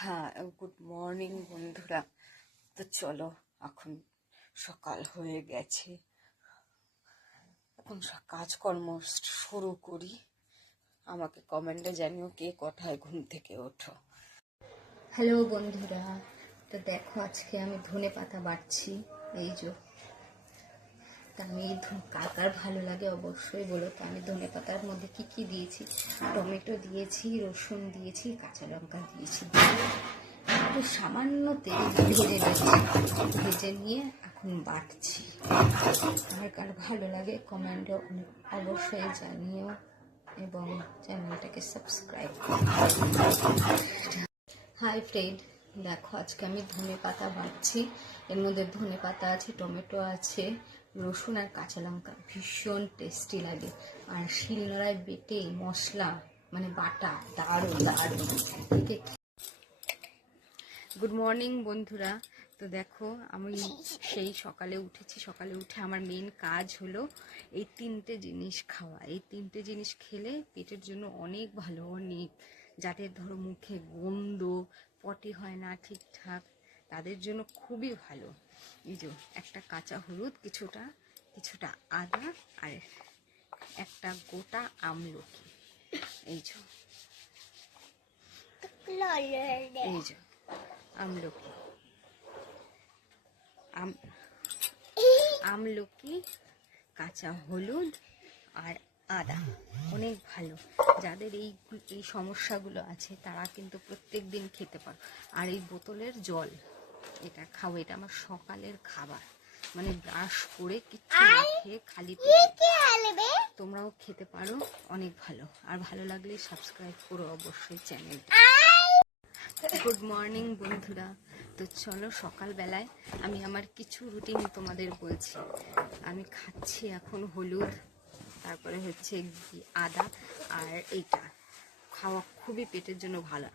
হ্যাঁ, good morning বন্ধুরা। তো চলো, এখন সকাল হয়ে গেছে। এখন কাজকর্ম শুরু করি। আমাকে কমেন্টে জানিও কে কোথায় ঘুম থেকে ওঠো। হ্যালো বন্ধুরা, তো দেখো আজকে আমি ধনে পাতা বাটছি। এই যে তা আমি কার কার ভালো লাগে অবশ্যই বলো। তো আমি ধনে পাতার মধ্যে কি কি দিয়েছি, টমেটো দিয়েছি, রসুন দিয়েছি, কাঁচা লঙ্কা দিয়েছি, একটু সামান্য তেল ভেজে নিয়েছি। ভেজে নিয়ে এখন বাটছি। আমার কার ভালো লাগে কমেন্টে অবশ্যই জানিও এবং চ্যানেলটাকে সাবস্ক্রাইব করো। হাই ফ্রেন্ড, দেখো আজকে আমি ধনে পাতা বাটছি। এর মধ্যে ধনে পাতা আছে, টমেটো আছে, রসুন আর কাঁচা লঙ্কা। ভীষণ টেস্টি লাগে। আর শিলনোড়ায় বেটে মশলা মানে বাটা দারুণ দারুণ। গুড মর্নিং বন্ধুরা। তো দেখো আমি সেই সকালে উঠেছি। সকালে উঠে আমার মেন কাজ হলো এই তিনটে জিনিস খাওয়া। এই তিনটে জিনিস খেলে পেটের জন্য অনেক ভালো। অনেক যাদের ধরো মুখে গন্ধ, পটি হয় না ঠিকঠাক, তাদের জন্য খুবই ভালো। এই যে একটা কাঁচা হলুদ, কিছুটা আদা আর একটা গোটা আমলকি। এই যে আমলকি, আমলকি, কাঁচা হলুদ আর আদা অনেক ভালো। যাদের এই সমস্যাগুলো আছে তারা কিন্তু প্রত্যেক দিন খেতে পারো। আর এই বোতলের জল, এটা খাও। এটা আমার সকালের খাবার, মানে ব্রাশ করে কিচ্ছু না খেয়ে খালি পেটে তোমরাও খেতে পারো। অনেক ভালো। আর ভালো লাগলে সাবস্ক্রাইব করো অবশ্যই চ্যানেলটা। গুড মর্নিং বন্ধুরা। তো চলো, সকালবেলায় আমি আমার কিছু রুটিন তোমাদের বলছি। আমি খাচ্ছি এখন হলুদ, তারপরে হচ্ছে আদা, আর এইটা খাওয়া খুবই পেটের জন্য ভালো।